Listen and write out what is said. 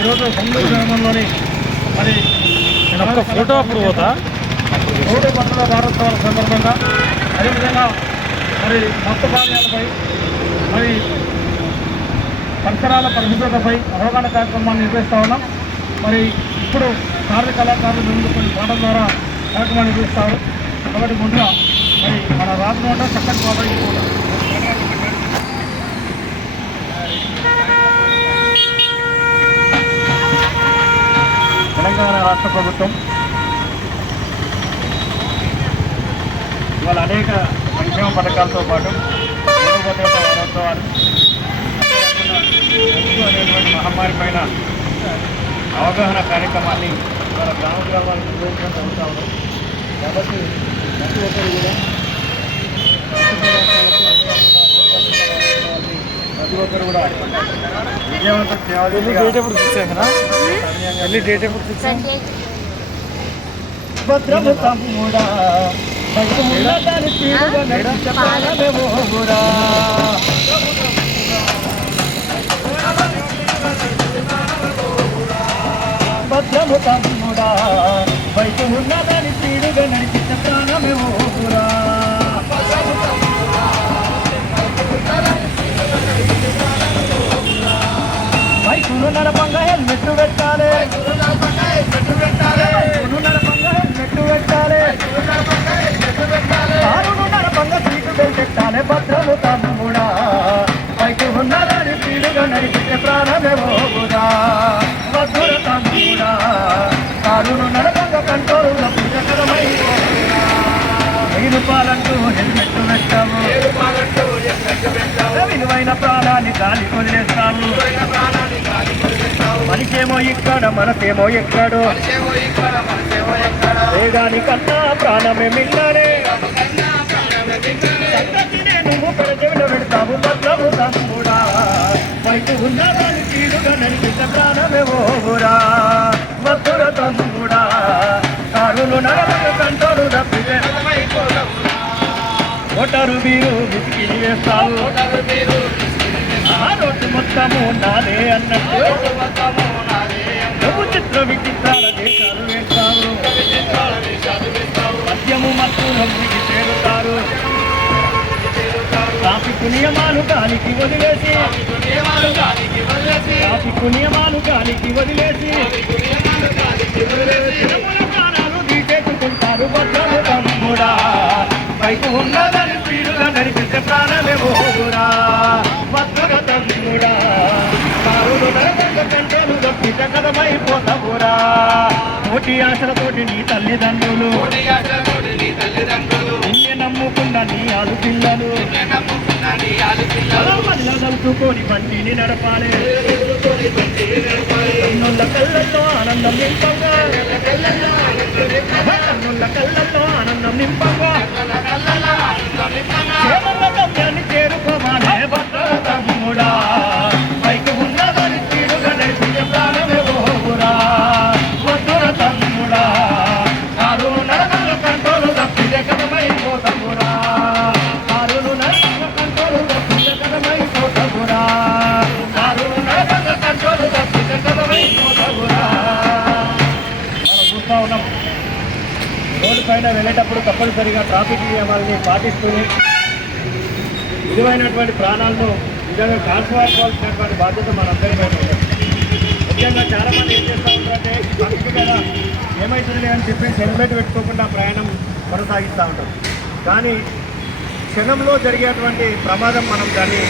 ఈరోజు బొంగూరు గ్రామంలోని మరి ఫోటో అప్పుడు పోతా రోడ్డు భద్రతా వారోత్సవాల సందర్భంగా అదేవిధంగా మరి మత్తు పానీయాలపై మరి పరిసరాల పరిశుభ్రతపై అవగాహన కార్యక్రమాన్ని నిర్వహిస్తూ ఉన్నాం. మరి ఇప్పుడు కళాకారులు ముందు కొన్ని పాటల ద్వారా కార్యక్రమాన్ని నిర్వహిస్తారు. కాబట్టి ముందుగా మరి మన రాజనోట చక్కటి బాబాయి కూడా తెలంగాణ రాష్ట్ర ప్రభుత్వం ఇవాళ అనేక సంక్షేమ పథకాలతో పాటు రోడ్డు భద్రతా వారోత్సవాలు అనేటువంటి మహమ్మారి పైన అవగాహన కార్యక్రమాన్ని ఇవాళ గ్రామాలకు నిర్వహించడం జరుగుతూ ఉంది. కాబట్టి ప్రతి ఒక్కరు కూడా ప్రతి ఒక్కరు కూడా విజయవంతం చేయాలి. డేట్ ఎప్పుడు ఫిక్స్ అయిందా? మళ్ళీ డేట్ ఎప్పుడు ఫిక్స్ అయింది? భద్రము తమ్ముడా భద్రము తమ్ముడా బయట ఉన్నదాని పీడుగా నడిచిన ప్రాణమే ఓగురా. బైకును నడపంగా హెల్మెట్ పెట్టాలి, నడపంగా హెల్మెట్ పెట్టాలి, కారును నడపంగా సీటు బెల్ట్ పెట్టాలి. భద్రము తమ్ముడా బైకు ఉన్నదాని పీడుగా నడిచిన ప్రాణమే ఓగురా. భద్ర తమ్ముడా కారును నడపంగా కంట్రోల్ పుస్తకమై రూపాలంటూ హెల్మెట్ పెట్టాము, విలువైన ప్రాణాన్ని గాలి వదిలేస్తాము. మనిషేమో ఇక్కడ మనసేమో ఎక్కడో వేగానికన్నా ప్రాణమే మిల్లాడే నువ్వు పెడచెవిలో పెడతావు. భద్రము తమ్ముడా బయట ఉన్నదాన్ని తీరుగా నడిపిన ప్రాణమే ఓగురా. భద్ర తమ్ముడా కారులు నడవక కంటోరు తప్పితే ఓటరు మీరు విసికి వేస్తావు. రోడ్డు మొత్తము నాదే అన్నట్టు నువ్వు చిత్ర విచిత్రాల దేశాలు వేస్తావు. మద్యము మత్తులకి చేరుతారు. ట్రాఫిక్ నియమాలు గాలికి వదిలేసి ట్రాఫిక్ నియమాలు గాలికి వదిలేసి ప్రాణాలు తీసేసుకుంటారు. భద్రము తమ్ముడా బయట ఉన్నదని పీడుగా నడిపించే ప్రాణమే ఓగురా. భద్ర తమ్ముడా కారులు నడపంగా కంటోలు తప్పితే కదమైపోతావురా. కోటి ఆశలతోటి నీ తల్లిదండ్రులు నిన్నే నమ్ముకున్న నీ ఆలుపిల్లలు మళ్ళా తలుచుకొని బండిని నడపాలి. కన్నుల కళ్ళల్లో ఆనందం నింపంగా కన్నుల కళ్ళల్లో ఆనందం నింపంగా గమ్యాన్ని చేరుకోవాలే. భద్ర తమ్ముడా పైకి ఉన్నదని తీరుగా నడిపించే ప్రాణమే ఓగురా. భద్ర తమ్ముడా కారులు నడపంగా కంట్రోలు తప్పితే కదమైపోతావురా. కారులు నడపంగా కంట్రోలు తప్పితే కదమైపోతావురా. కారులు నడపంగా కంట్రోలు తప్పితే కదమైపోతావురా. మనం చూస్తూ ఉన్నాం రోడ్డు పైన వెళ్ళేటప్పుడు తప్పనిసరిగా ట్రాఫిక్ నియమాలని పాటిస్తూనే విలువైనటువంటి ప్రాణాలను నిజంగా కాల్చుకోవాల్సినటువంటి బాధ్యత మనందరి పైన ఉంటుంది. ముఖ్యంగా చాలామంది ఏం చేస్తూ ఉంటారంటే ఈ ట్రాఫిక్ కదా ఏమవుతుంది అని చెప్పేసి హెల్మెట్ పెట్టుకోకుండా ప్రయాణం కొనసాగిస్తూ ఉంటారు. కానీ క్షణంలో జరిగేటువంటి ప్రమాదం మనం దాన్ని